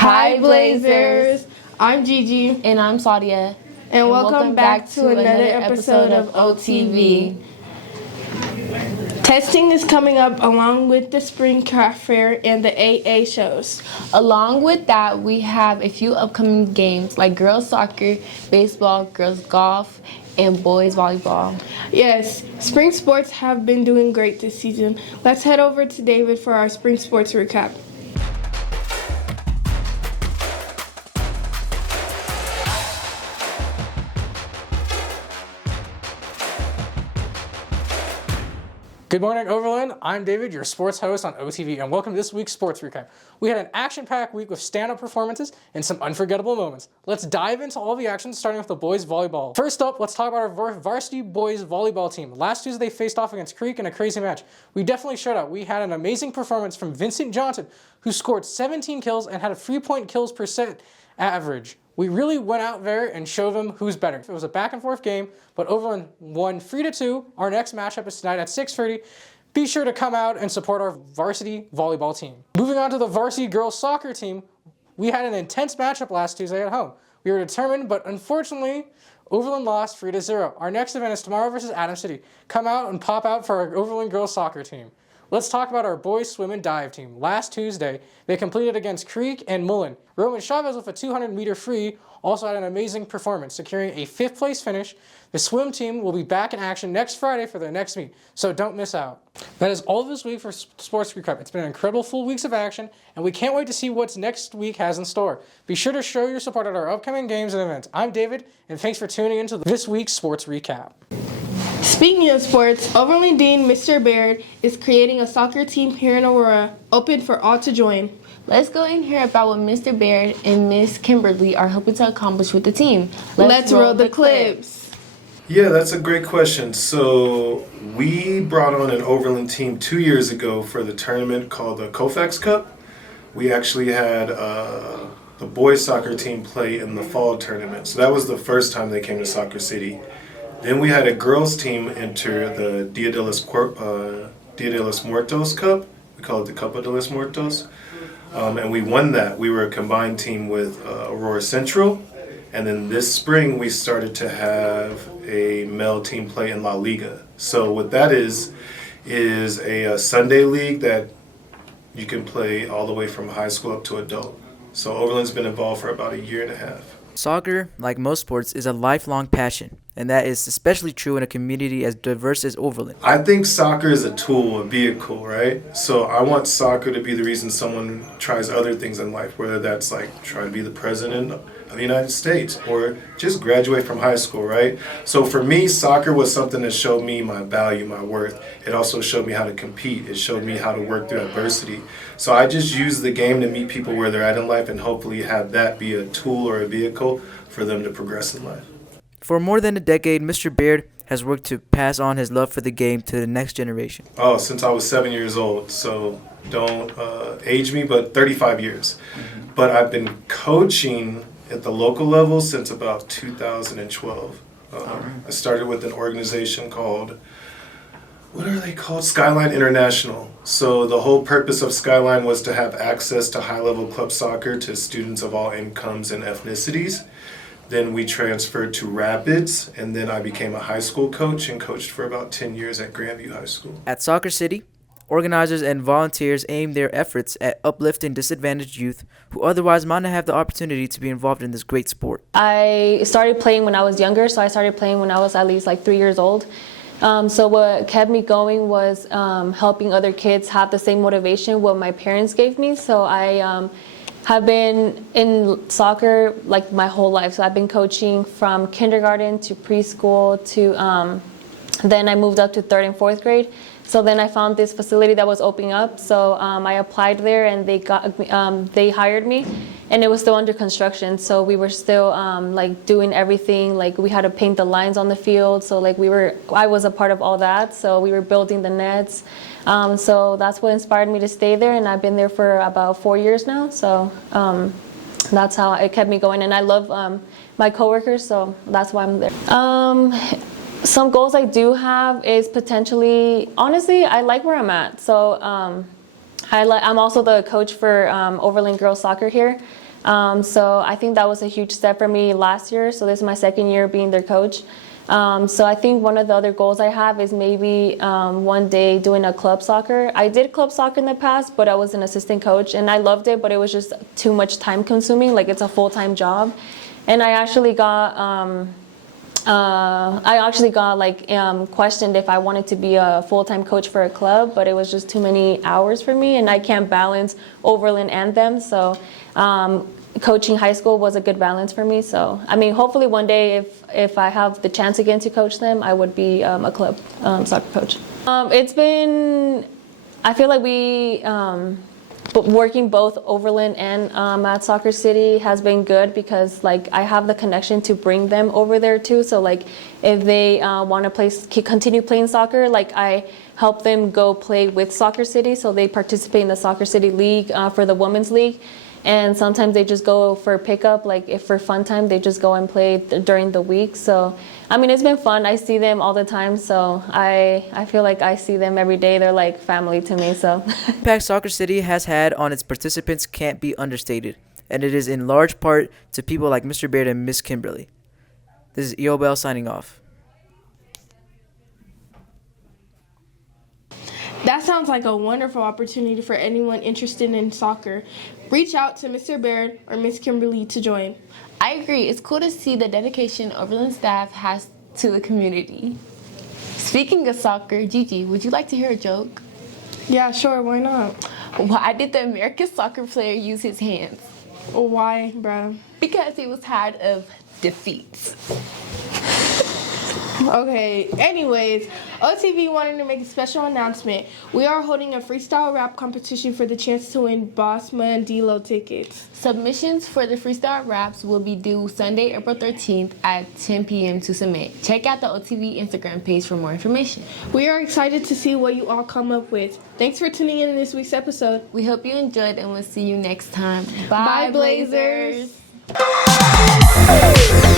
Hi Blazers! I'm Gigi. And I'm Sadia. And welcome back to another episode of OTV. Testing is coming up along with the Spring Craft Fair and the AA shows. Along with that, we have a few upcoming games like girls soccer, baseball, girls golf, and boys volleyball. Yes, spring sports have been doing great this season. Let's head over to David for our spring sports recap. Good morning, Overland. I'm David, your sports host on OTV, and welcome to this week's sports recap. We had an action-packed week with stand-up performances and some unforgettable moments. Let's dive into all the action, starting with the boys volleyball. First up, let's talk about our varsity boys volleyball team. Last Tuesday, they faced off against Creek in a crazy match. We definitely showed out. We had an amazing performance from Vincent Johnson, who scored 17 kills and had a 3-point kills per set average. We really went out there and showed them who's better. It was a back-and-forth game, but Overland won 3-2. Our next matchup is tonight at 6:30. Be sure to come out and support our varsity volleyball team. Moving on to the varsity girls soccer team, we had an intense matchup last Tuesday at home. We were determined, but unfortunately, Overland lost 3-0. Our next event is tomorrow versus Adams City. Come out and pop out for our Overland girls soccer team. Let's talk about our boys swim and dive team. Last Tuesday, they completed against Creek and Mullen. Roman Chavez with a 200-meter free also had an amazing performance, securing a 5th-place finish. The swim team will be back in action next Friday for their next meet, so don't miss out. That is all this week for Sports Recap. It's been an incredible full weeks of action, and we can't wait to see what next week has in store. Be sure to show your support at our upcoming games and events. I'm David, and thanks for tuning into this week's Sports Recap. Speaking of sports, Overland Dean Mr. Baird is creating a soccer team here in Aurora, open for all to join. Let's go and hear about what Mr. Baird and Miss Kimberly are hoping to accomplish with the team. Let's roll the clips. Yeah, that's a great question. So we brought on an Overland team 2 years ago for the tournament called the Koufax Cup. We actually had the boys soccer team play in the fall tournament. So that was the first time they came to Soccer City. Then we had a girls team enter the Dia de los Muertos Cup. We call it the Copa de los Muertos. And we won that. We were a combined team with Aurora Central. And then this spring we started to have a male team play in La Liga. So what that is a Sunday league that you can play all the way from high school up to adult. So Overland's been involved for about a year and a half. Soccer, like most sports, is a lifelong passion, and that is especially true in a community as diverse as Overland. I think soccer is a tool, a vehicle, right? So I want soccer to be the reason someone tries other things in life, whether that's like trying to be the president of the United States or just graduate from high school, right? So for me, soccer was something that showed me my value, my worth. It also showed me how to compete. It showed me how to work through adversity. So I just use the game to meet people where they're at in life and hopefully have that be a tool or a vehicle for them to progress in life. For more than a decade, Mr. Baird has worked to pass on his love for the game to the next generation. Oh, since I was 7 years old. So don't age me, but 35 years. Mm-hmm. But I've been coaching at the local level since about 2012. I started with an organization called, what are they called? Skyline International. So the whole purpose of Skyline was to have access to high-level club soccer to students of all incomes and ethnicities. Then we transferred to Rapids, and then I became a high school coach and coached for about 10 years at Grandview High School. At Soccer City, organizers and volunteers aim their efforts at uplifting disadvantaged youth who otherwise might not have the opportunity to be involved in this great sport. I started playing when I was younger, so I started playing when I was at least like 3 years old. So what kept me going was helping other kids have the same motivation what my parents gave me. So I have been in soccer like my whole life. So I've been coaching from kindergarten to preschool to then I moved up to 3rd and 4th grade. So then I found this facility that was opening up. So I applied there and they hired me, and it was still under construction. So we were still like doing everything. Like we had to paint the lines on the field. So like I was a part of all that. So we were building the nets. So that's what inspired me to stay there, and I've been there for about 4 years now. So that's how it kept me going, and I love my coworkers. So that's why I'm there. Some goals I do have is potentially, honestly, I like where I'm at. So I'm also the coach for Overland Girls Soccer here. So I think that was a huge step for me last year. So this is my second year being their coach. So I think one of the other goals I have is maybe one day doing a club soccer. I did club soccer in the past, but I was an assistant coach and I loved it, but it was just too much time consuming. Like it's a full-time job. And I actually got questioned if I wanted to be a full-time coach for a club, but it was just too many hours for me and I can't balance Overland and them. So coaching high school was a good balance for me. So, I mean, hopefully one day if I have the chance again to coach them, I would be a club soccer coach. I feel like but working both Overland and at Soccer City has been good because like I have the connection to bring them over there too. So like if they want to continue playing soccer, like I help them go play with Soccer City. So they participate in the Soccer City League for the Women's League. And sometimes they just go for pickup, like if for fun time, they just go and play during the week. So, I mean, it's been fun. I see them all the time. So I feel like I see them every day. They're like family to me. So impact Soccer City has had on its participants can't be understated, and it is in large part to people like Mr. Baird and Miss Kimberly. This is EO Bell signing off. That sounds like a wonderful opportunity for anyone interested in soccer. Reach out to Mr. Baird or Miss Kimberly to join. I agree. It's cool to see the dedication Overland staff has to the community. Speaking of soccer, Gigi, would you like to hear a joke? Yeah, sure, why not? Why did the American soccer player use his hands? Why, bruh? Because he was tired of defeats. Okay, anyways, OTV wanted to make a special announcement. We are holding a freestyle rap competition for the chance to win Boss Mandilo tickets. Submissions for the freestyle raps will be due Sunday, April 13th at 10 p.m. to submit. Check out the OTV Instagram page for more information. We are excited to see what you all come up with. Thanks for tuning in this week's episode. We hope you enjoyed and we'll see you next time. Bye, Blazers. Blazers.